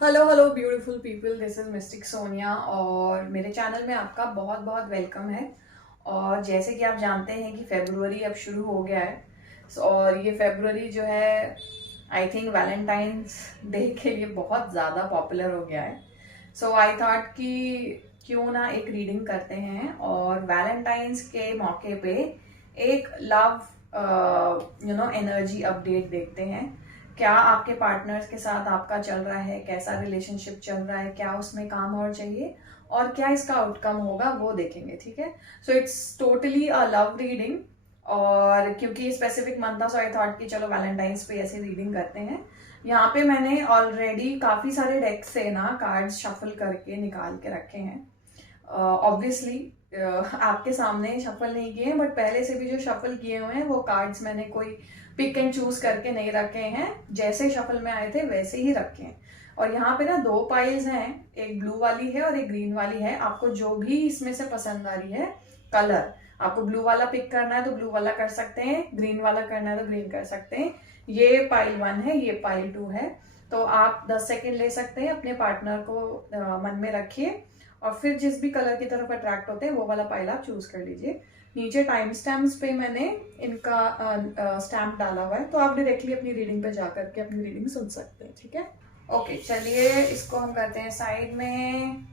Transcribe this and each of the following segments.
Hello hello beautiful people, this is mistake Sonia और मेरे channel में आपका बहुत बहुत वेलकम है। और जैसे कि आप जानते हैं कि फेब्रुअरी अब शुरू हो गया है। और ये फेब्रुअरी जो है आई थिंक वैलेंटाइंस डे के लिए बहुत ज़्यादा पॉपुलर हो गया है। सो आई थॉट कि क्यों ना एक रीडिंग करते हैं और वैलेंटाइंस के मौके पे एक लव एनर्जी अपडेट देखते हैं। क्या आपके पार्टनर्स के साथ आपका चल रहा है, कैसा रिलेशनशिप चल रहा है, क्या उसमें काम और चाहिए और क्या इसका आउटकम होगा वो देखेंगे। ठीक है, so it's totally a love reading. और क्योंकि स्पेसिफिक मंथ था सो आई थॉट कि चलो वैलेंटाइंस पे ऐसे रीडिंग करते हैं। यहाँ पे मैंने ऑलरेडी काफी सारे डेक से ना कार्ड्स शफल करके निकाल के रखे हैं। ऑब्वियसली आपके सामने शफल नहीं किए हैं, बट पहले से भी जो शफल किए हुए हैं वो कार्ड्स मैंने कोई पिक एंड चूज करके नहीं रखे हैं, जैसे शफल में आए थे वैसे ही रखे हैं। और यहाँ पे ना दो पाइल्स हैं, एक ब्लू वाली है और एक ग्रीन वाली है। आपको जो भी इसमें से पसंद आ रही है कलर, आपको ब्लू वाला पिक करना है तो ब्लू वाला कर सकते हैं, ग्रीन वाला करना है तो ग्रीन कर सकते हैं। ये पाइल 1 है, ये पाइल 2 है। तो आप 10 सेकेंड ले सकते हैं, अपने पार्टनर को मन में रखिए और फिर जिस भी कलर की तरफ अट्रैक्ट होते हैं वो वाला पाइल आप चूज कर लीजिए। नीचे टाइम स्टैम्प्स पे मैंने इनका स्टैम्प डाला हुआ है, तो आप डायरेक्टली अपनी रीडिंग पे जाकर के अपनी रीडिंग सुन सकते हैं। ठीक है, ओके चलिए इसको हम करते हैं साइड में।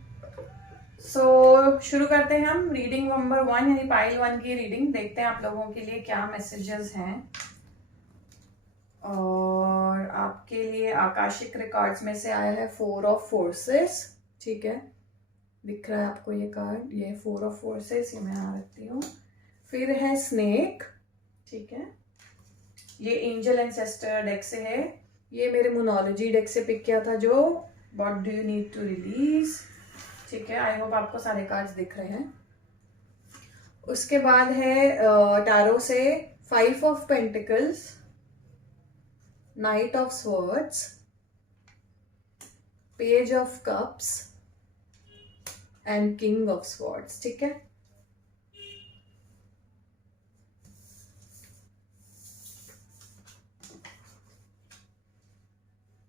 शुरू करते हैं हम रीडिंग नंबर 1 यानी पाइल 1 की रीडिंग। देखते हैं आप लोगों के लिए क्या मैसेजेस हैं। और आपके लिए आकाशिक रिकॉर्ड्स में से आया है 4 ऑफ फोर्सेस। ठीक है, दिख रहा है आपको ये कार्ड, ये 4 ऑफ फोर्सेस, ये मैं यहाँ रखती हूँ। फिर है स्नेक। ठीक है, ये एंजल एंसेस्टर डेक से है, ये मेरे मोनोलॉजी डेक से पिक किया था जो what do you need to release. ठीक है, आई होप आपको सारे कार्ड्स दिख रहे हैं। उसके बाद है टैरो से 5 of pentacles, night of swords, page of cups and king of swords. ठीक है,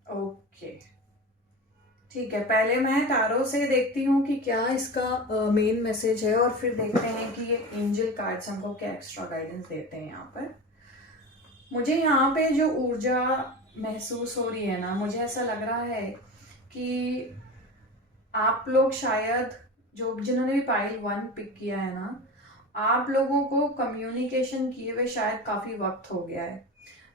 ओके ठीक है, पहले मैं टारो से देखती हूँ कि क्या इसका मेन मैसेज है और फिर देखते हैं कि ये एंजल कार्ड्स हमको क्या एक्स्ट्रा गाइडेंस देते हैं। यहाँ पर मुझे यहाँ पे जो ऊर्जा महसूस हो रही है ना, मुझे ऐसा लग रहा है कि आप लोग शायद जो जिन्होंने भी पाइल 1 पिक किया है ना, आप लोगों को कम्युनिकेशन किए हुए शायद काफी वक्त हो गया है।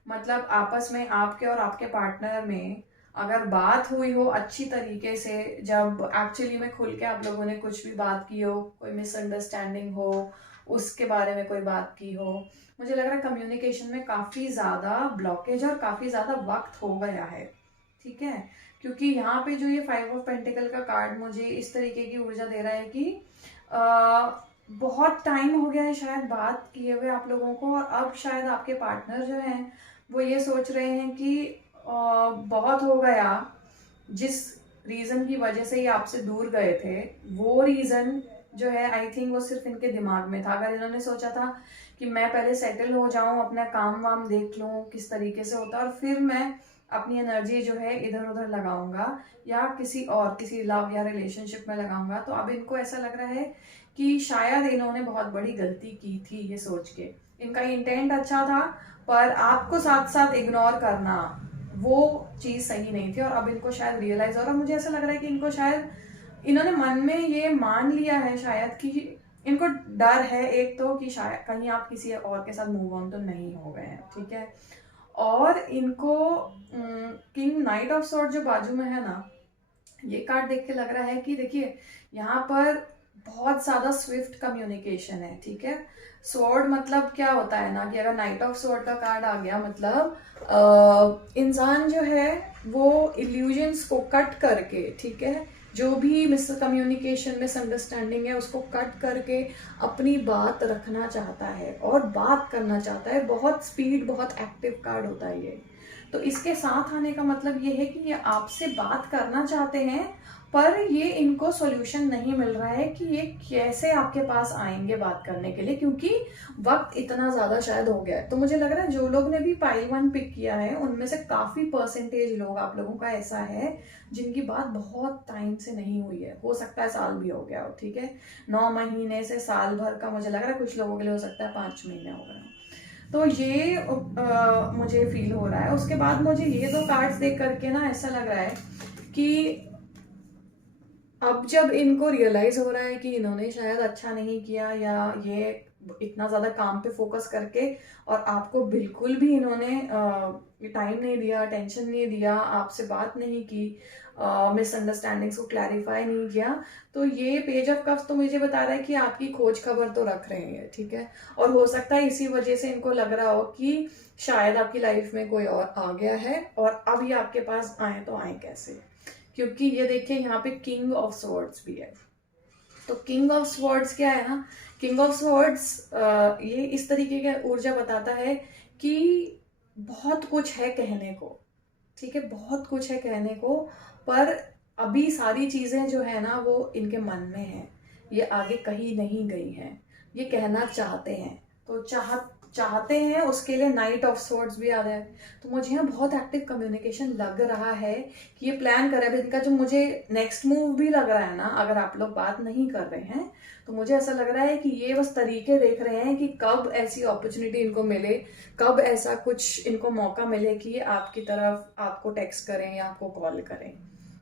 मतलब आपस में आपके और आपके पार्टनर में अगर बात हुई हो अच्छी तरीके से, जब एक्चुअली में खुल के आप लोगों ने कुछ भी बात की हो, कोई मिसअंडरस्टैंडिंग हो उसके बारे में कोई बात की हो, मुझे लग रहा है कम्युनिकेशन में काफी ज्यादा ब्लॉकेज और काफी ज्यादा वक्त हो गया है। ठीक है, क्योंकि यहाँ पे जो ये 5 ऑफ पेंटिकल का कार्ड मुझे इस तरीके की ऊर्जा दे रहा है कि बहुत टाइम हो गया है शायद बात किए हुए आप लोगों को, और अब शायद आपके पार्टनर जो हैं वो ये सोच रहे हैं कि बहुत हो गया, जिस रीज़न की वजह से ये आपसे दूर गए थे वो रीज़न जो है आई थिंक वो सिर्फ इनके दिमाग में था। अगर इन्होंने सोचा था कि मैं पहले सेटल हो जाऊं, अपना काम वाम देख लूं किस तरीके से होता है, और फिर मैं अपनी एनर्जी जो है इधर उधर लगाऊंगा या किसी लव या रिलेशनशिप में लगाऊंगा, तो अब इनको ऐसा लग रहा है कि शायद इन्होंने बहुत बड़ी गलती की थी। ये सोच के इनका इंटेंट अच्छा था, पर आपको साथ साथ इग्नोर करना वो चीज सही नहीं थी, और अब इनको शायद रियलाइज हो रहा है। मुझे ऐसा लग रहा है कि इनको शायद इन्होंने मन में ये मान लिया है शायद कि इनको डर है एक तो कि शायद कहीं आप किसी और के साथ मूव ऑन तो नहीं हो गए हैं। ठीक है, और इनको किंग नाइट ऑफ सॉर्ड जो बाजू में है ना, ये कार्ड देख के लग रहा है कि देखिए यहाँ पर बहुत ज्यादा स्विफ्ट कम्युनिकेशन है। ठीक है, स्वॉर्ड मतलब क्या होता है ना कि अगर नाइट ऑफ स्वॉर्ड का कार्ड आ गया मतलब इंसान जो है वो इल्यूजन्स को कट करके, ठीक है, जो भी मिसकम्युनिकेशन मिसअंडरस्टैंडिंग है उसको कट करके अपनी बात रखना चाहता है और बात करना चाहता है। बहुत स्पीड बहुत एक्टिव कार्ड होता है ये। तो इसके साथ आने का मतलब ये है कि ये आपसे बात करना चाहते हैं, पर ये इनको सॉल्यूशन नहीं मिल रहा है कि ये कैसे आपके पास आएंगे बात करने के लिए, क्योंकि वक्त इतना ज्यादा शायद हो गया है। तो मुझे लग रहा है जो लोग ने भी पाइल 1 पिक किया है उनमें से काफी परसेंटेज लोग आप लोगों का ऐसा है जिनकी बात बहुत टाइम से नहीं हुई है। हो सकता है साल भी हो गया हो, ठीक है, 9 महीने से साल भर का मुझे लग रहा है, कुछ लोगों के लिए हो सकता है 5 महीने हो गए। तो ये मुझे फील हो रहा है। उसके बाद मुझे ये 2 कार्ड्स देख करके ना ऐसा लग रहा है कि अब जब इनको रियलाइज हो रहा है कि इन्होंने शायद अच्छा नहीं किया, या ये इतना ज्यादा काम पे फोकस करके और आपको बिल्कुल भी इन्होंने टाइम नहीं दिया, अटेंशन नहीं दिया, आपसे बात नहीं की, मिसअंडरस्टैंडिंग्स को क्लैरिफाई नहीं किया, तो ये पेज ऑफ कप्स तो मुझे बता रहा है कि आपकी खोज खबर तो रख रहे हैं, ठीक है। और हो सकता है इसी वजह से इनको लग रहा हो कि शायद आपकी लाइफ में कोई और आ गया है और अब ये आपके पास आए तो आए कैसे, क्योंकि ये देखिए यहाँ पे किंग ऑफ स्वॉर्ड्स भी है। तो किंग ऑफ स्वॉर्ड्स क्या है ना, किंग ऑफ स्वॉर्ड्स ये इस तरीके का ऊर्जा बताता है कि बहुत कुछ है कहने को, ठीक है, बहुत कुछ है कहने को, पर अभी सारी चीजें जो है ना वो इनके मन में है, ये आगे कहीं नहीं गई हैं, ये कहना चाहते हैं। तो चाहते हैं, उसके लिए नाइट ऑफ स्वॉर्ड्स भी आ रहा है। तो मुझे यहाँ बहुत एक्टिव कम्युनिकेशन लग रहा है कि ये प्लान कर रहा है। इनका जो मुझे नेक्स्ट मूव भी लग रहा है ना, अगर आप लोग बात नहीं कर रहे हैं तो मुझे ऐसा लग रहा है कि ये बस तरीके देख रहे हैं कि कब ऐसी अपॉर्चुनिटी इनको मिले, कब ऐसा कुछ इनको मौका मिले कि ये आपकी तरफ आपको टेक्स्ट करें या आपको कॉल करें।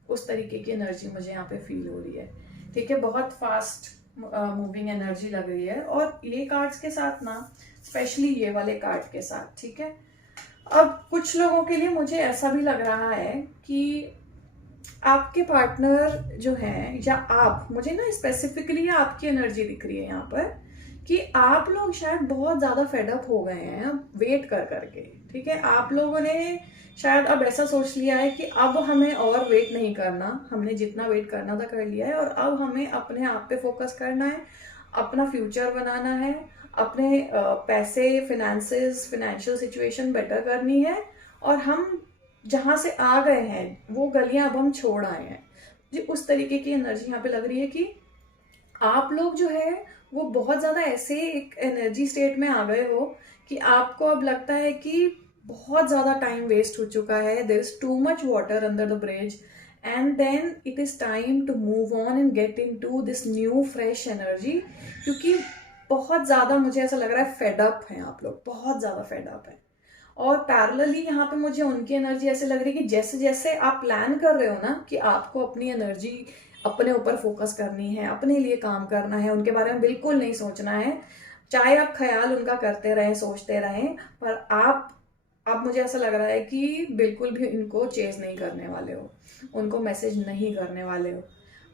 उस तरीके की एनर्जी मुझे यहाँ पे फील हो रही है, ठीक है। बहुत फास्ट मूविंग एनर्जी लग रही है। और ये कार्ड्स के साथ ना, स्पेशली ये वाले कार्ड के साथ, ठीक है, अब कुछ लोगों के लिए मुझे ऐसा भी लग रहा है कि आपके पार्टनर जो है, या आप, मुझे ना स्पेसिफिकली आपकी एनर्जी दिख रही है यहाँ पर कि आप लोग शायद बहुत ज्यादा फेडअप हो गए हैं वेट कर करके, ठीक है। आप लोगों ने शायद अब ऐसा सोच लिया है कि अब हमें और वेट नहीं करना, हमने जितना वेट करना था कर लिया है, और अब हमें अपने आप पे फोकस करना है, अपना फ्यूचर बनाना है, अपने पैसे, फाइनेंशियल सिचुएशन बेटर करनी है, और हम जहां से आ गए हैं वो गलियां अब हम छोड़ आए हैं। जी, उस तरीके की एनर्जी यहाँ पे लग रही है कि आप लोग जो है वो बहुत ज्यादा ऐसे एक एनर्जी स्टेट में आ गए हो कि आपको अब लगता है कि बहुत ज्यादा टाइम वेस्ट हो चुका है, there is too much water under the bridge, and then it is time to move on and get into this new fresh energy. क्योंकि बहुत ज्यादा मुझे ऐसा लग रहा है फेड अप है आप लोग, बहुत ज्यादा फेड अप है। और पैरेलली यहाँ पे मुझे उनकी एनर्जी ऐसे लग रही है कि जैसे जैसे आप प्लान कर रहे हो ना कि आपको अपनी एनर्जी अपने ऊपर फोकस करनी है, अपने लिए काम करना है, उनके बारे में बिल्कुल नहीं सोचना है, चाहे आप ख्याल उनका करते रहें, सोचते रहें, पर आप, अब मुझे ऐसा लग रहा है कि बिल्कुल भी इनको चेज नहीं करने वाले हो, उनको मैसेज नहीं करने वाले हो।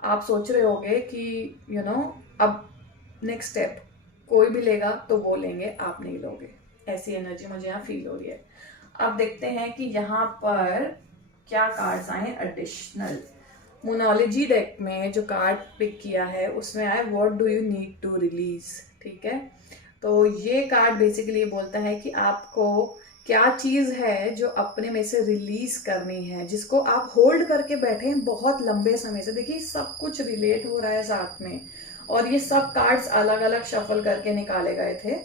आप सोच रहे होगे कि अब नेक्स्ट स्टेप कोई भी लेगा तो वो लेंगे, आप नहीं लोगे, ऐसी एनर्जी मुझे यहाँ फील हो रही है। अब देखते हैं कि यहाँ पर क्या कार्ड्स आए एडिशनल। मोनोलॉजी डेक में जो कार्ड पिक किया है उसमें आया what do you need to release, ठीक है। तो ये कार्ड बेसिकली बोलता है कि आपको क्या चीज है जो अपने में से रिलीज करनी है, जिसको आप होल्ड करके बैठे हैं बहुत लंबे समय से। देखिए सब कुछ रिलेट हो रहा है साथ में, और ये सब कार्ड्स अलग अलग शफल करके निकाले गए थे,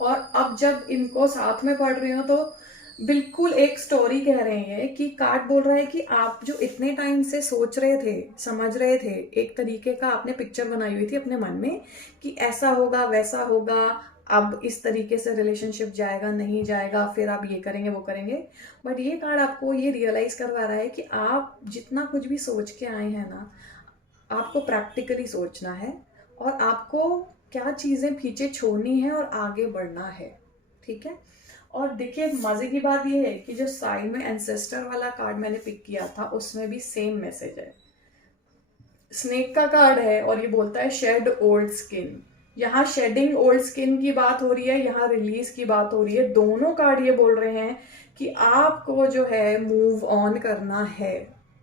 और अब जब इनको साथ में पढ़ रही हो तो बिल्कुल एक स्टोरी कह रहे हैं कि कार्ड बोल रहा है कि आप जो इतने टाइम से सोच रहे थे, समझ रहे थे, एक तरीके का आपने पिक्चर बनाई हुई थी अपने मन में कि ऐसा होगा वैसा होगा, अब इस तरीके से रिलेशनशिप जाएगा नहीं जाएगा, फिर आप ये करेंगे वो करेंगे, बट ये कार्ड आपको ये रियलाइज करवा रहा है कि आप जितना कुछ भी सोच के आए हैं ना, आपको प्रैक्टिकली सोचना है, और आपको क्या चीजें पीछे छोड़नी है और आगे बढ़ना है, ठीक है। और देखिए मजे की बात यह है कि जो साइड में एंसेस्टर वाला कार्ड मैंने पिक किया था उसमें भी सेम मैसेज है, स्नेक का कार्ड है, और ये बोलता है शेड ओल्ड स्किन। यहाँ शेडिंग ओल्ड स्किन की बात हो रही है, यहाँ रिलीज की बात हो रही है। दोनों कार्ड ये बोल रहे हैं कि आपको जो है मूव ऑन करना है।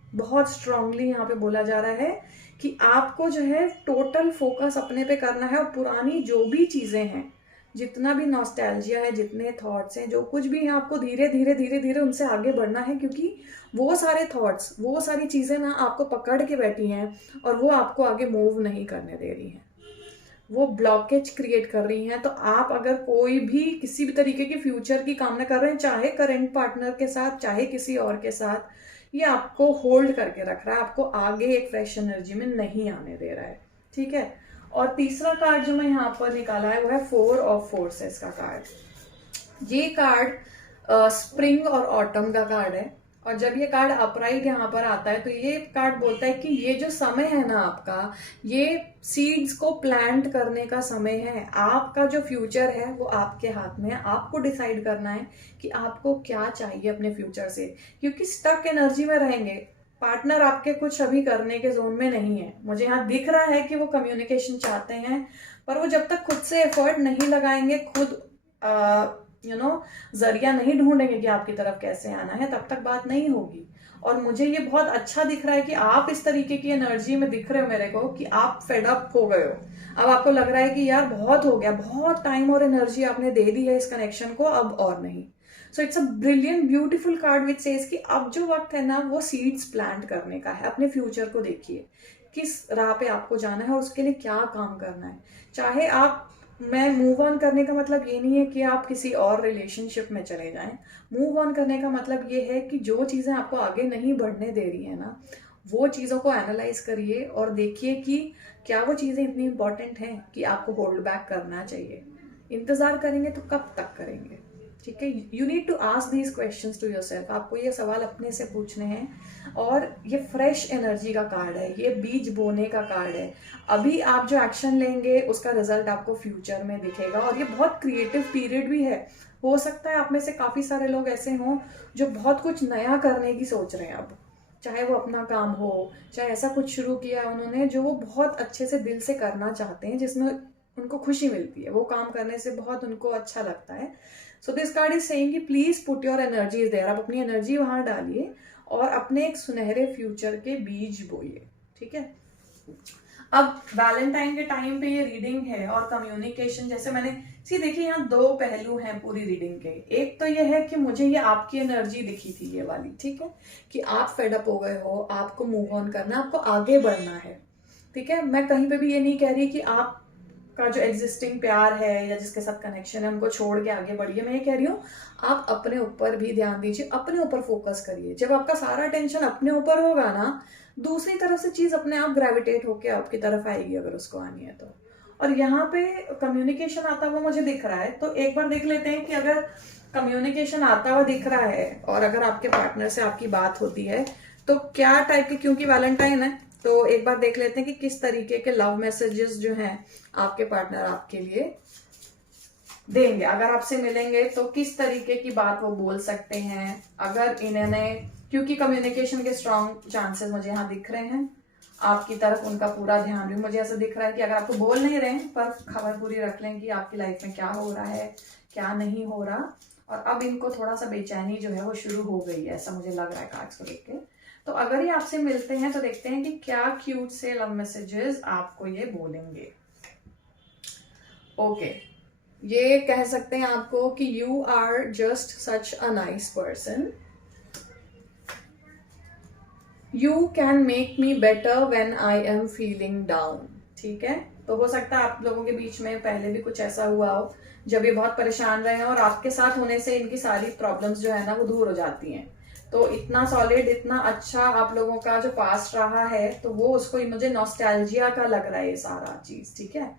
बहुत स्ट्रांगली यहाँ पे बोला जा रहा है कि आपको जो है टोटल फोकस अपने पे करना है, और पुरानी जो भी चीजें हैं जितना भी नॉस्टैल्जिया है, जितने थॉट्स हैं, जो कुछ भी है, आपको धीरे धीरे धीरे धीरे उनसे आगे बढ़ना है, क्योंकि वो सारे थॉट्स, वो सारी चीज़ें ना आपको पकड़ के बैठी हैं और वो आपको आगे मूव नहीं करने दे रही हैं, वो ब्लॉकेज क्रिएट कर रही हैं। तो आप अगर कोई भी किसी भी तरीके के फ्यूचर की कामना कर रहे हैं, चाहे करेंट पार्टनर के साथ, चाहे किसी और के साथ, ये आपको होल्ड करके रख रहा है, आपको आगे एक फ्रेश एनर्जी में नहीं आने दे रहा है, ठीक है। और तीसरा कार्ड जो मैं यहाँ पर निकाला है वो है 4 ऑफ फोर्सेस का कार्ड। ये कार्ड स्प्रिंग और ऑटम का कार्ड है, और जब ये कार्ड अपराइट यहाँ पर आता है तो ये कार्ड बोलता है कि ये जो समय है ना आपका, ये सीड्स को प्लांट करने का समय है। आपका जो फ्यूचर है वो आपके हाथ में है, आपको डिसाइड करना है कि आपको क्या चाहिए अपने फ्यूचर से, क्योंकि स्टक एनर्जी में रहेंगे, पार्टनर आपके कुछ अभी करने के जोन में नहीं है। मुझे यहाँ दिख रहा है कि वो कम्युनिकेशन चाहते हैं, पर वो जब तक खुद से एफर्ट नहीं लगाएंगे, खुद जरिया नहीं ढूंढेंगे कि आपकी तरफ कैसे आना है, तब तक बात नहीं होगी। और मुझे ये बहुत अच्छा दिख रहा है कि आप इस तरीके की एनर्जी में दिख रहे हो मेरे को, कि आप फेड अप हो गए हो। अब आपको लग रहा है कि यार बहुत हो गया, बहुत टाइम और एनर्जी आपने दे दी है इस कनेक्शन को, अब और नहीं। So it's a brilliant beautiful card which says कि अब जो वक्त है ना वो सीड्स प्लांट करने का है। अपने फ्यूचर को देखिए, किस राह पे आपको जाना है और उसके लिए क्या काम करना है। चाहे आप, मैं मूव ऑन करने का मतलब ये नहीं है कि आप किसी और रिलेशनशिप में चले जाएं। मूव ऑन करने का मतलब ये है कि जो चीज़ें आपको आगे नहीं बढ़ने दे रही है ना, वो चीज़ों को एनालाइज करिए और देखिए कि क्या वो चीज़ें इतनी इंपॉर्टेंट हैं कि आपको होल्ड बैक करना चाहिए। इंतज़ार करेंगे तो कब तक करेंगे, ठीक है। You need to ask these questions to yourself, आपको ये सवाल अपने से पूछने हैं। और ये फ्रेश एनर्जी का कार्ड है, ये बीज बोने का कार्ड है। अभी आप जो एक्शन लेंगे उसका रिजल्ट आपको फ्यूचर में दिखेगा, और ये बहुत क्रिएटिव पीरियड भी है। हो सकता है आप में से काफ़ी सारे लोग ऐसे हों जो बहुत कुछ नया करने की सोच रहे हैं अब, चाहे वो अपना काम हो, चाहे ऐसा कुछ शुरू किया है उन्होंने जो वो बहुत अच्छे से दिल से करना चाहते हैं, जिसमें उनको खुशी मिलती है, वो काम करने से बहुत उनको अच्छा लगता है। So this card is saying कि please put your energies there, आप अपनी एनर्जी वहां डालिए और अपने एक सुनहरे फ्यूचर के बीज बोइए, ठीक है। अब वैलेंटाइन के टाइम पे ये रीडिंग है और कम्युनिकेशन, जैसे मैंने देखिए यहाँ दो पहलू हैं पूरी रीडिंग के। एक तो ये है कि मुझे ये आपकी एनर्जी दिखी थी ये वाली, ठीक है, कि आप फेडअप हो गए हो, आपको मूव ऑन करना, आपको आगे बढ़ना है, ठीक है। मैं कहीं पे भी ये नहीं कह रही कि आप का जो एग्जिस्टिंग प्यार है या जिसके साथ कनेक्शन है उनको छोड़ के आगे बढ़िए। मैं ये कह रही हूँ आप अपने ऊपर भी ध्यान दीजिए, अपने ऊपर फोकस करिए। जब आपका सारा टेंशन अपने ऊपर होगा ना, दूसरी तरफ से चीज अपने आप ग्रेविटेट होके आपकी तरफ आएगी, अगर उसको आनी है तो। और यहाँ पे कम्युनिकेशन आता हुआ मुझे दिख रहा है, तो एक बार देख लेते हैं कि अगर कम्युनिकेशन आता हुआ दिख रहा है और अगर आपके पार्टनर से आपकी बात होती है तो क्या टाइप के, क्योंकि वैलेंटाइन है तो एक बार देख लेते हैं कि किस तरीके के लव मैसेजेस जो हैं आपके पार्टनर आपके लिए देंगे। अगर आपसे मिलेंगे तो किस तरीके की बात वो बोल सकते हैं, अगर इन्होंने, क्योंकि कम्युनिकेशन के स्ट्रॉन्ग चांसेस मुझे यहाँ दिख रहे हैं, आपकी तरफ उनका पूरा ध्यान भी मुझे ऐसा दिख रहा है कि अगर आपको बोल नहीं रहे हैं पर खबर पूरी रख लें कि आपकी लाइफ में क्या हो रहा है, क्या नहीं हो रहा। और अब इनको थोड़ा सा बेचैनी जो है वो शुरू हो गई है, ऐसा मुझे लग रहा है कार्ड्स को देख के। तो अगर ये आपसे मिलते हैं तो देखते हैं कि क्या क्यूट से लव मैसेजेस आपको ये बोलेंगे। ओके, ये कह सकते हैं आपको कि you are just such a nice person, you can make me better when I am feeling down, ठीक है। तो हो सकता है आप लोगों के बीच में पहले भी कुछ ऐसा हुआ हो जब ये बहुत परेशान रहे हैं और आपके साथ होने से इनकी सारी प्रॉब्लम्स जो है ना वो दूर हो जाती हैं। तो इतना सॉलिड, इतना अच्छा आप लोगों का जो पास्ट रहा है, तो वो उसको मुझे नॉस्टैल्जिया का लग रहा है ये सारा चीज, ठीक है।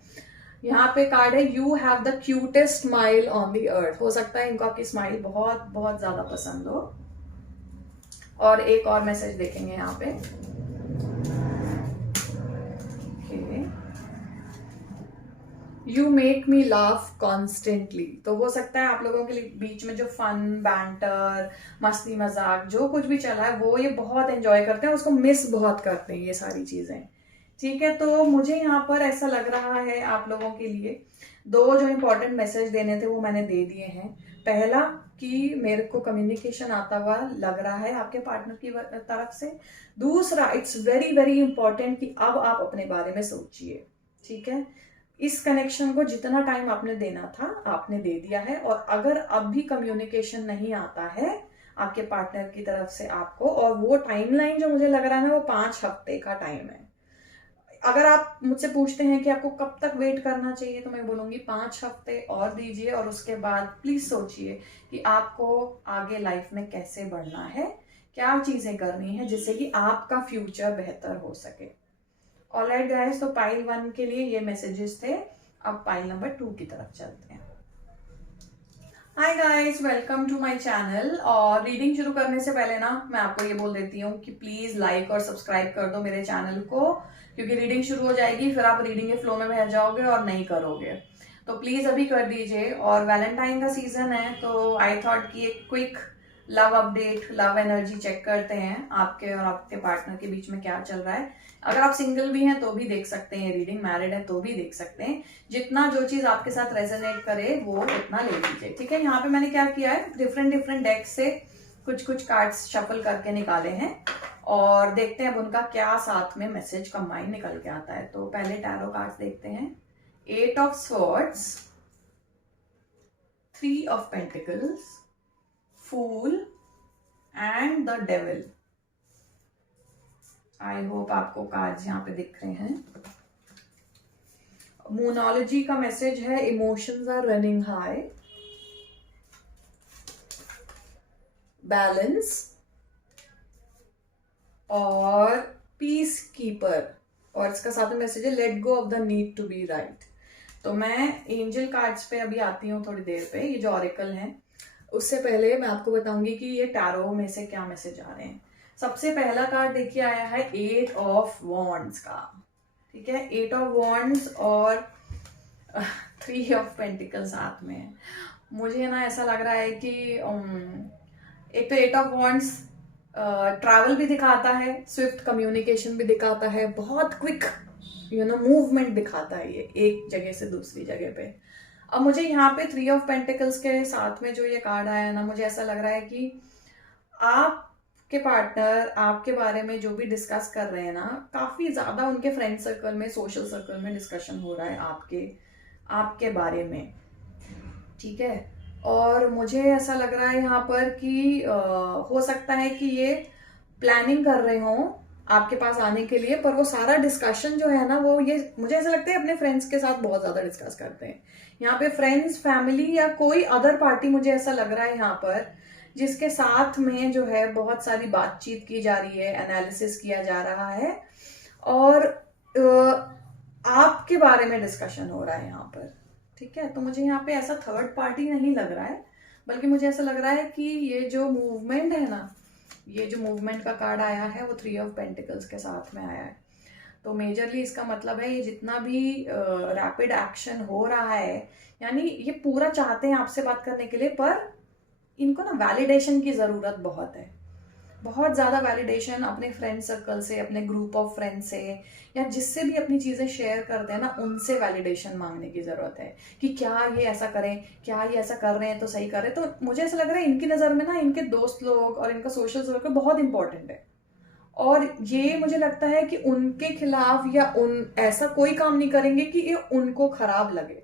यहाँ पे कार्ड है you have the cutest smile on the earth. हो सकता है इनको आपकी स्माइल बहुत बहुत ज्यादा पसंद हो। और एक और मैसेज देखेंगे यहाँ पे, you make me laugh constantly. तो हो सकता है आप लोगों के बीच में जो फन, बैंटर, मस्ती मजाक जो कुछ भी चला है वो ये बहुत एंजॉय करते हैं, उसको मिस बहुत करते हैं ये सारी चीजें, ठीक है। तो मुझे यहाँ पर ऐसा लग रहा है आप लोगों के लिए दो जो इंपॉर्टेंट मैसेज देने थे वो मैंने दे दिए हैं। पहला कि मेरे को कम्युनिकेशन आता हुआ लग रहा है आपके पार्टनर की तरफ से। दूसरा, इट्स वेरी वेरी इंपॉर्टेंट कि अब आप अपने बारे में सोचिए, ठीक है। इस कनेक्शन को जितना टाइम आपने देना था आपने दे दिया है, और अगर अब भी कम्युनिकेशन नहीं आता है आपके पार्टनर की तरफ से आपको, और वो टाइमलाइन जो मुझे लग रहा है ना वो 5 हफ्ते का टाइम है। अगर आप मुझसे पूछते हैं कि आपको कब तक वेट करना चाहिए, तो मैं बोलूंगी 5 हफ्ते और दीजिए, और उसके बाद प्लीज सोचिए कि आपको आगे लाइफ में कैसे बढ़ना है, क्या चीजें करनी है जिससे कि आपका फ्यूचर बेहतर हो सके। ऑलराइट गाइस, तो पाइल 1 के लिए ये मैसेजेस थे। अब पाइल नंबर 2 की तरफ चलते हैं। Hi guys, welcome to my channel. और रीडिंग शुरू करने से पहले ना मैं आपको ये बोल देती हूँ कि प्लीज लाइक और सब्सक्राइब कर दो मेरे चैनल को, क्योंकि रीडिंग शुरू हो जाएगी फिर आप रीडिंग के फ्लो में बह जाओगे और नहीं करोगे, तो प्लीज अभी कर दीजिए। और वैलेंटाइन का सीजन है तो आई थॉट कि एक quick love update, love energy check करते हैं आपके और आपके पार्टनर के बीच में क्या चल रहा है। अगर आप सिंगल भी हैं तो भी देख सकते हैं रीडिंग, मैरिड है तो भी देख सकते हैं। जितना जो चीज आपके साथ रेजोनेट करे वो उतना ले लीजिए, ठीक है। यहाँ पे मैंने क्या किया है, डिफरेंट डिफरेंट डेक से कुछ कुछ कार्ड्स शफल करके निकाले हैं, और देखते हैं अब उनका क्या साथ में मैसेज कंबाइन निकल के आता है। तो पहले टैरो कार्ड्स देखते हैं। 8 of swords, 3 of pentacles, fool and the devil. I hope आपको कार्ड्स यहाँ पे दिख रहे हैं। मूनोलॉजी का मैसेज है emotions are running high, balance और पीस कीपर, और इसका साथ में मैसेज है let go of the need to be right. तो मैं एंजल कार्ड्स पे अभी आती हूँ थोड़ी देर पे, ये जो ऑरेकल हैं। उससे पहले मैं आपको बताऊंगी कि ये टैरो में से क्या मैसेज आ रहे हैं। सबसे पहला कार्ड देखिए आया है 8 ऑफ वॉन्ड्स का, ठीक है। 8 ऑफ वॉन्ड्स और 3 ऑफ पेंटिकल साथ में है। मुझे ना ऐसा लग रहा है कि एक तो 8 ऑफ वॉन्ड्स ट्रैवल भी दिखाता है, स्विफ्ट कम्युनिकेशन भी दिखाता है, बहुत क्विक मूवमेंट दिखाता है ये एक जगह से दूसरी जगह पे। अब मुझे यहाँ पे 3 ऑफ पेंटिकल्स के साथ में जो ये कार्ड आया है ना, मुझे ऐसा लग रहा है कि आपके पार्टनर आपके बारे में जो भी डिस्कस कर रहे हैं ना, काफी ज्यादा उनके फ्रेंड सर्कल में, सोशल सर्कल में डिस्कशन हो रहा है आपके बारे में, ठीक है। और मुझे ऐसा लग रहा है यहाँ पर कि हो सकता है कि ये प्लानिंग कर रहे हो आपके पास आने के लिए, पर वो सारा डिस्कशन जो है ना वो, ये मुझे ऐसा लगता है अपने फ्रेंड्स के साथ बहुत ज्यादा डिस्कस करते हैं। यहाँ पे फ्रेंड्स, फैमिली या कोई अदर पार्टी, मुझे ऐसा लग रहा है यहाँ पर, जिसके साथ में जो है बहुत सारी बातचीत की जा रही है, एनालिसिस किया जा रहा है, और आपके बारे में डिस्कशन हो रहा है यहाँ पर, ठीक है। तो मुझे यहाँ पे ऐसा थर्ड पार्टी नहीं लग रहा है, बल्कि मुझे ऐसा लग रहा है कि ये जो मूवमेंट है ना, ये जो मूवमेंट का कार्ड आया है वो 3 ऑफ पेंटिकल्स के साथ में आया है। तो मेजरली इसका मतलब है ये जितना भी रैपिड एक्शन हो रहा है, यानी ये पूरा चाहते हैं आपसे बात करने के लिए, पर इनको ना वैलिडेशन की जरूरत बहुत है, बहुत ज़्यादा वैलिडेशन अपने फ्रेंड सर्कल से, अपने ग्रुप ऑफ फ्रेंड से, या जिससे भी अपनी चीज़ें शेयर करते हैं ना, उनसे वैलिडेशन मांगने की ज़रूरत है कि क्या ये ऐसा करें, क्या ये ऐसा कर रहे हैं तो सही कर रहे हैं। तो मुझे ऐसा लग रहा है इनकी नज़र में ना इनके दोस्त लोग और इनका सोशल सर्कल बहुत इंपॉर्टेंट है, और ये मुझे लगता है कि उनके खिलाफ या उन ऐसा कोई काम नहीं करेंगे कि ये उनको खराब लगे।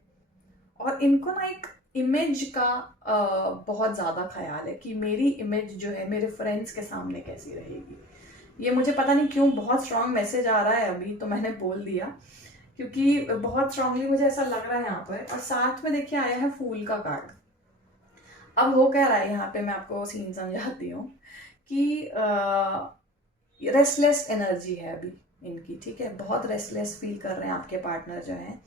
और इनको ना एक इमेज का बहुत ज़्यादा ख्याल है कि मेरी इमेज जो है मेरे फ्रेंड्स के सामने कैसी रहेगी। ये मुझे पता नहीं क्यों बहुत स्ट्रांग मैसेज आ रहा है अभी, तो मैंने बोल दिया क्योंकि बहुत स्ट्रांगली मुझे ऐसा लग रहा है यहाँ पर। और साथ में देखिए आया है फूल का कार्ड। अब हो क्या रहा है यहाँ पे, मैं आपको सीन समझाती हूँ कि रेस्टलेस एनर्जी है अभी इनकी, ठीक है। बहुत रेस्टलेस फील कर रहे हैं आपके पार्टनर जो हैं,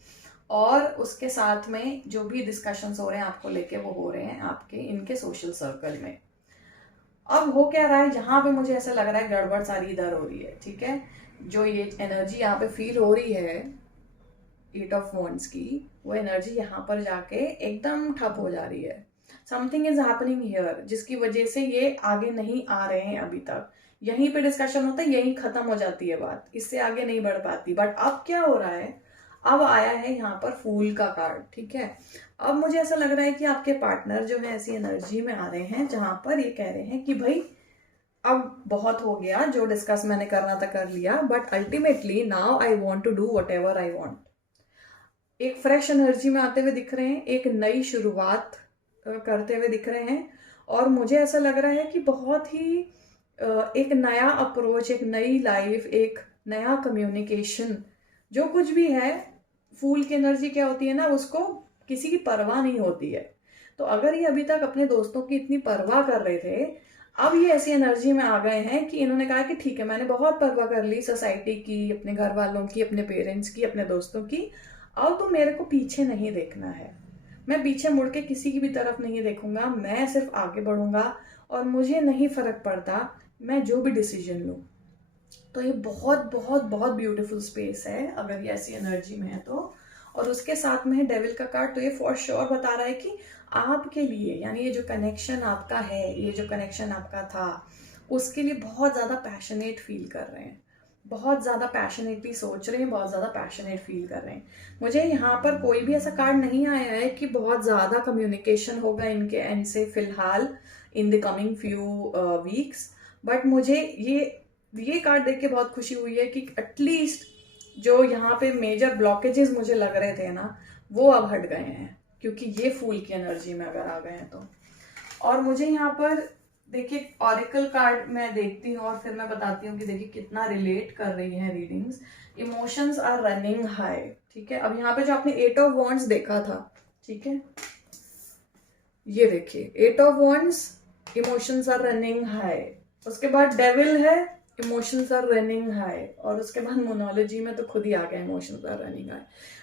और उसके साथ में जो भी डिस्कशंस हो रहे हैं आपको लेके, वो हो रहे हैं आपके इनके सोशल सर्कल में। अब हो क्या रहा है, यहाँ पे मुझे ऐसा लग रहा है गड़बड़ सारी इधर हो रही है, ठीक है। जो ये एनर्जी यहाँ पे फील हो रही है 8 ऑफ वॉन्ड्स की, वो एनर्जी यहाँ पर जाके एकदम ठप हो जा रही है। समथिंग इज हैपनिंग हियर, जिसकी वजह से ये आगे नहीं आ रहे हैं अभी तक। यहीं पे डिस्कशन होता है, यहीं खत्म हो जाती है बात, इससे आगे नहीं बढ़ पाती। बट अब क्या हो रहा है, अब आया है यहाँ पर फूल का कार्ड, ठीक है। अब मुझे ऐसा लग रहा है कि आपके पार्टनर जो है ऐसी एनर्जी में आ रहे हैं जहां पर ये कह रहे हैं कि भाई अब बहुत हो गया, जो डिस्कस मैंने करना था कर लिया, but ultimately now I want to do whatever I want. एक फ्रेश एनर्जी में आते हुए दिख रहे हैं, एक नई शुरुआत करते हुए दिख रहे हैं। और मुझे ऐसा लग रहा है कि बहुत ही एक नया अप्रोच, एक नई लाइफ, एक नया कम्युनिकेशन, जो कुछ भी है। फूल की एनर्जी क्या होती है ना, उसको किसी की परवाह नहीं होती है। तो अगर ये अभी तक अपने दोस्तों की इतनी परवाह कर रहे थे, अब ये ऐसी एनर्जी में आ गए हैं कि इन्होंने कहा कि ठीक है, मैंने बहुत परवाह कर ली सोसाइटी की, अपने घर वालों की, अपने पेरेंट्स की, अपने दोस्तों की। अब तो मेरे को पीछे नहीं देखना है, मैं पीछे मुड़ के किसी की भी तरफ नहीं देखूंगा, मैं सिर्फ आगे बढ़ूंगा और मुझे नहीं फर्क पड़ता मैं जो भी डिसीजन लूँ। तो ये बहुत बहुत बहुत ब्यूटीफुल स्पेस है अगर ये ऐसी एनर्जी में है तो। और उसके साथ में है डेविल का कार्ड, तो ये फॉर श्योर बता रहा है कि आपके लिए, यानी ये जो कनेक्शन आपका है, ये जो कनेक्शन आपका था, उसके लिए बहुत ज़्यादा पैशनेट फील कर रहे हैं, बहुत ज़्यादा पैशनेटली सोच रहे हैं, बहुत ज़्यादा पैशनेट फील कर रहे हैं। मुझे यहाँ पर कोई भी ऐसा कार्ड नहीं आया है कि बहुत ज़्यादा कम्युनिकेशन होगा इनके एंड से फिलहाल in the coming few weeks. But मुझे ये कार्ड देख के बहुत खुशी हुई है कि एटलीस्ट जो यहाँ पे मेजर ब्लॉकेजेस मुझे लग रहे थे ना, वो अब हट गए हैं, क्योंकि ये फूल की एनर्जी में अगर आ गए हैं तो। और मुझे यहाँ पर देखिए ऑरिकल कार्ड मैं देखती हूँ और फिर मैं बताती हूँ कि देखिए कितना रिलेट कर रही है readings. Emotions are running high, ठीक है। अब यहाँ पे जो आपने 8 ऑफ वॉन्ड्स देखा था, ठीक है, ये देखिए 8 of wands, emotions are running high. उसके बाद डेविल है, इमोशंस आर रनिंग हाई। और उसके बाद मोनोलॉजी में तो खुद ही आ गया इमोशंस आर रनिंग हाई।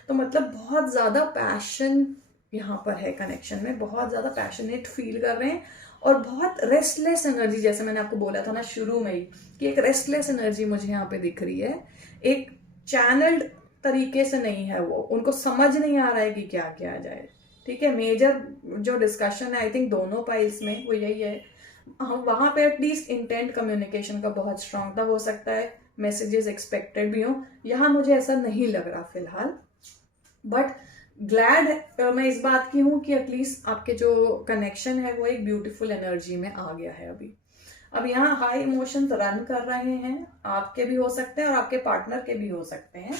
तो मतलब बहुत ज़्यादा पैशन यहाँ पर है कनेक्शन में, बहुत ज़्यादा पैशनेट फील कर रहे हैं और बहुत रेस्टलेस एनर्जी, जैसे मैंने आपको बोला था ना शुरू में ही कि एक रेस्टलेस एनर्जी मुझे यहाँ पे दिख रही है। एक चैनल्ड तरीके से नहीं है, वो उनको समझ नहीं आ रहा है कि क्या किया जाए, ठीक है। मेजर जो डिस्कशन है आई थिंक दोनों पाइल्स में वो यही है, वहां पे एटलीस्ट इंटेंट कम्युनिकेशन का बहुत स्ट्रांग था, हो सकता है मैसेजेस एक्सपेक्टेड भी हो, यहाँ मुझे ऐसा नहीं लग रहा फिलहाल। बट ग्लैड मैं इस बात की हूँ कि एटलीस्ट आपके जो कनेक्शन है वो एक ब्यूटीफुल एनर्जी में आ गया है अभी। अब यहाँ हाई इमोशंस रन कर रहे हैं, आपके भी हो सकते हैं और आपके पार्टनर के भी हो सकते हैं।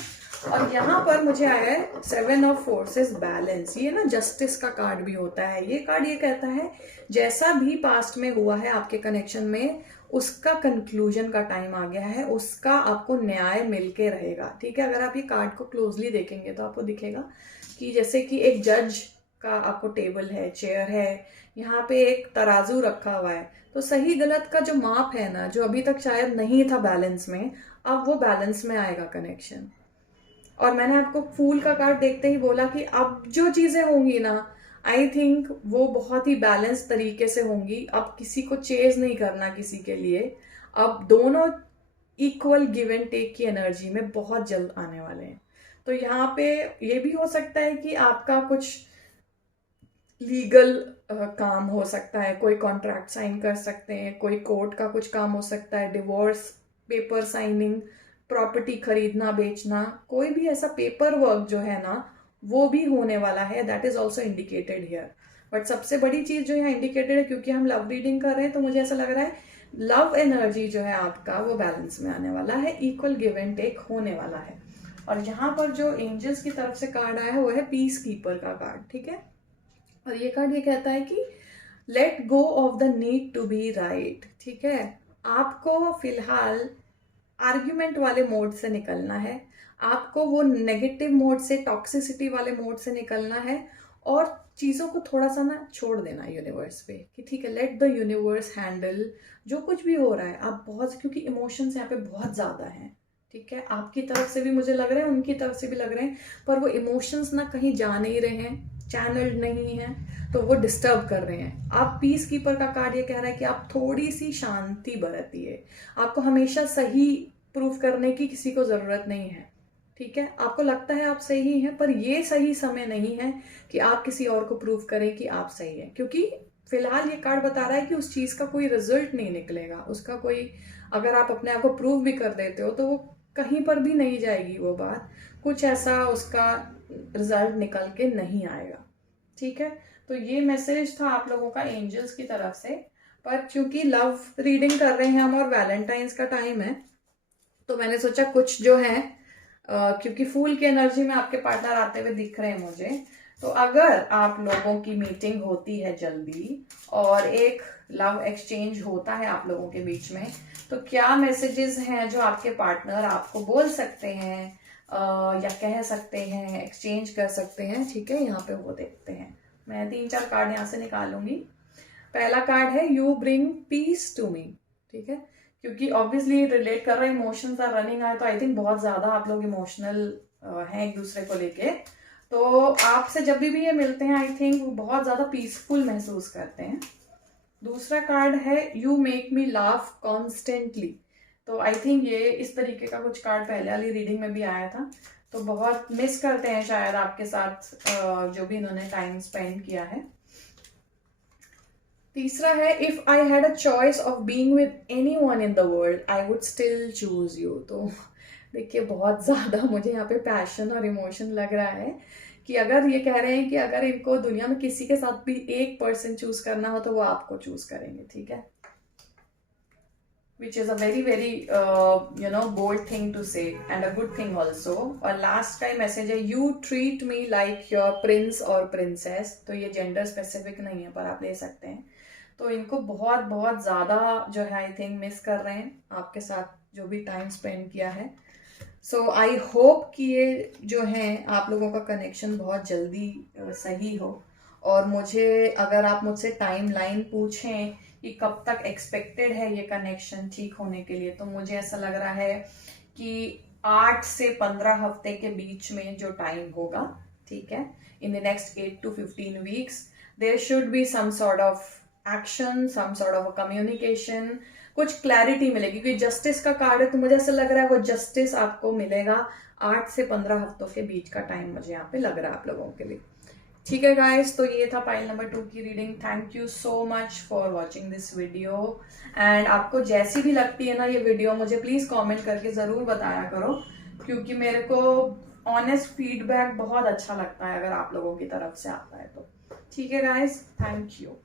और यहाँ पर मुझे आया है 7 ऑफ फोर्सेस बैलेंस, ये ना जस्टिस का कार्ड भी होता है। ये कार्ड ये कहता है जैसा भी पास्ट में हुआ है आपके कनेक्शन में, उसका कंक्लूजन का टाइम आ गया है, उसका आपको न्याय मिलके रहेगा, ठीक है। अगर आप ये कार्ड को क्लोजली देखेंगे तो आपको दिखेगा कि जैसे कि एक जज का आपको टेबल है, चेयर है, यहाँ पे एक तराजू रखा हुआ है, तो सही गलत का जो माप है ना, जो अभी तक शायद नहीं था बैलेंस में, अब वो बैलेंस में आएगा कनेक्शन। और मैंने आपको फूल का कार्ड देखते ही बोला कि अब जो चीजें होंगी ना, आई थिंक वो बहुत ही बैलेंस तरीके से होंगी। अब किसी को चेज नहीं करना किसी के लिए, अब दोनों इक्वल गिव एंड टेक की एनर्जी में बहुत जल्द आने वाले हैं। तो यहाँ पे ये भी हो सकता है कि आपका कुछ लीगल काम हो सकता है, कोई कॉन्ट्रैक्ट साइन कर सकते हैं, कोई कोर्ट का कुछ काम हो सकता है, डिवोर्स पेपर साइनिंग, प्रॉपर्टी खरीदना बेचना, कोई भी ऐसा पेपर वर्क जो है ना वो भी होने वाला है, that is also indicated here. But सबसे बड़ी चीज जो यहाँ इंडिकेटेड है, क्योंकि हम लव रीडिंग कर रहे हैं तो मुझे ऐसा लग रहा है लव एनर्जी जो है आपका वो बैलेंस में आने वाला है, इक्वल गिव एंड टेक होने वाला है। और यहाँ पर जो एंजल्स की तरफ से कार्ड आया है वो है पीस कीपर का कार्ड, ठीक है। और ये कार्ड ये कहता है कि let go of the need to be right, ठीक है। आपको फिलहाल आर्ग्यूमेंट वाले मोड से निकलना है, आपको वो नेगेटिव मोड से, टॉक्सिसिटी वाले मोड से निकलना है और चीज़ों को थोड़ा सा ना छोड़ देना यूनिवर्स पे कि ठीक है, लेट द यूनिवर्स हैंडल जो कुछ भी हो रहा है। आप बहुत, क्योंकि इमोशंस यहाँ पे बहुत ज़्यादा हैं, ठीक है, आपकी तरफ से भी मुझे लग रहे हैं, उनकी तरफ से भी लग रहे हैं, पर वो इमोशंस ना कहीं जा नहीं रहे हैं, चैनल्ड नहीं है, तो वो डिस्टर्ब कर रहे हैं। आप पीस कीपर का कार्ड ये कह रहा है कि आप थोड़ी सी शांति बरतिए, आपको हमेशा सही प्रूफ करने की किसी को जरूरत नहीं है, ठीक है। आपको लगता है आप सही हैं, पर ये सही समय नहीं है कि आप किसी और को प्रूफ करें कि आप सही हैं, क्योंकि फिलहाल ये कार्ड बता रहा है कि उस चीज का कोई रिजल्ट नहीं निकलेगा, उसका कोई, अगर आप अपने आप को प्रूव भी कर देते हो तो वो कहीं पर भी नहीं जाएगी वो बात, कुछ ऐसा उसका रिजल्ट निकल के नहीं आएगा, ठीक है। तो ये मैसेज था आप लोगों का एंजल्स की तरफ से। पर क्योंकि लव रीडिंग कर रहे हैं हम और वैलेंटाइंस का टाइम है, तो मैंने सोचा कुछ जो है क्योंकि फूल की एनर्जी में आपके पार्टनर आते हुए दिख रहे हैं मुझे। तो अगर आप लोगों की मीटिंग होती है जल्दी और एक लव एक्सचेंज होता है आप लोगों के बीच में, तो क्या मैसेजेस हैं जो आपके पार्टनर आपको बोल सकते हैं या कह सकते हैं, एक्सचेंज कर सकते हैं। ठीक है, यहाँ पे वो देखते हैं। मैं 3-4 कार्ड यहाँ से निकालूंगी। पहला कार्ड है you bring peace to me. ठीक है, क्योंकि ऑब्वियसली रिलेट कर रहे हैं, इमोशंस आर रनिंग आए, तो आई थिंक बहुत ज्यादा आप लोग इमोशनल हैं एक दूसरे को लेके। तो आपसे जब भी ये मिलते हैं आई थिंक वो बहुत ज्यादा पीसफुल महसूस करते हैं। दूसरा कार्ड है you make me laugh constantly. तो आई थिंक ये इस तरीके का कुछ कार्ड पहले वाली रीडिंग में भी आया था। तो बहुत मिस करते हैं शायद आपके साथ जो भी इन्होंने टाइम स्पेंड किया है। तीसरा है if I had a choice of being with anyone in the world I would still choose you. तो देखिए बहुत ज्यादा मुझे यहाँ पे पैशन और इमोशन लग रहा है कि अगर ये कह रहे हैं कि अगर इनको दुनिया में किसी के साथ भी एक पर्सन चूज करना हो तो वो आपको चूज करेंगे। ठीक है, which is a very very bold thing to say and a good thing also। और लास्ट का मैसेज है you treat me like your prince और princess। तो ये जेंडर स्पेसिफिक नहीं है पर आप ले सकते हैं। तो इनको बहुत बहुत ज्यादा जो है आई थिंक मिस कर रहे हैं आपके साथ जो भी टाइम स्पेंड किया है। सो आई होप कि ये जो है आप लोगों का कनेक्शन बहुत जल्दी सही हो। और मुझे अगर आप मुझसे टाइम लाइन पूछें कि कब तक एक्सपेक्टेड है ये कनेक्शन ठीक होने के लिए, तो मुझे ऐसा लग रहा है कि 8 से 15 हफ्ते के बीच में जो टाइम होगा। ठीक है, in the next 8 to 15 weeks there should be some sort of action, some sort of communication, कुछ क्लैरिटी मिलेगी। क्योंकि जस्टिस का कार्ड है तो मुझे ऐसा लग रहा है वो जस्टिस आपको मिलेगा 8 से 15 हफ्तों के बीच का टाइम मुझे यहाँ पे लग रहा है आप लोगों के लिए। ठीक है गाइस, तो ये था पाइल नंबर 2 की reading. Thank you so much for watching this video. And आपको जैसी भी लगती है ना ये वीडियो मुझे प्लीज कमेंट करके जरूर बताया करो, क्योंकि मेरे को ऑनेस्ट फीडबैक बहुत अच्छा लगता है अगर आप लोगों की तरफ से आता है तो। ठीक है गाइस, थैंक यू।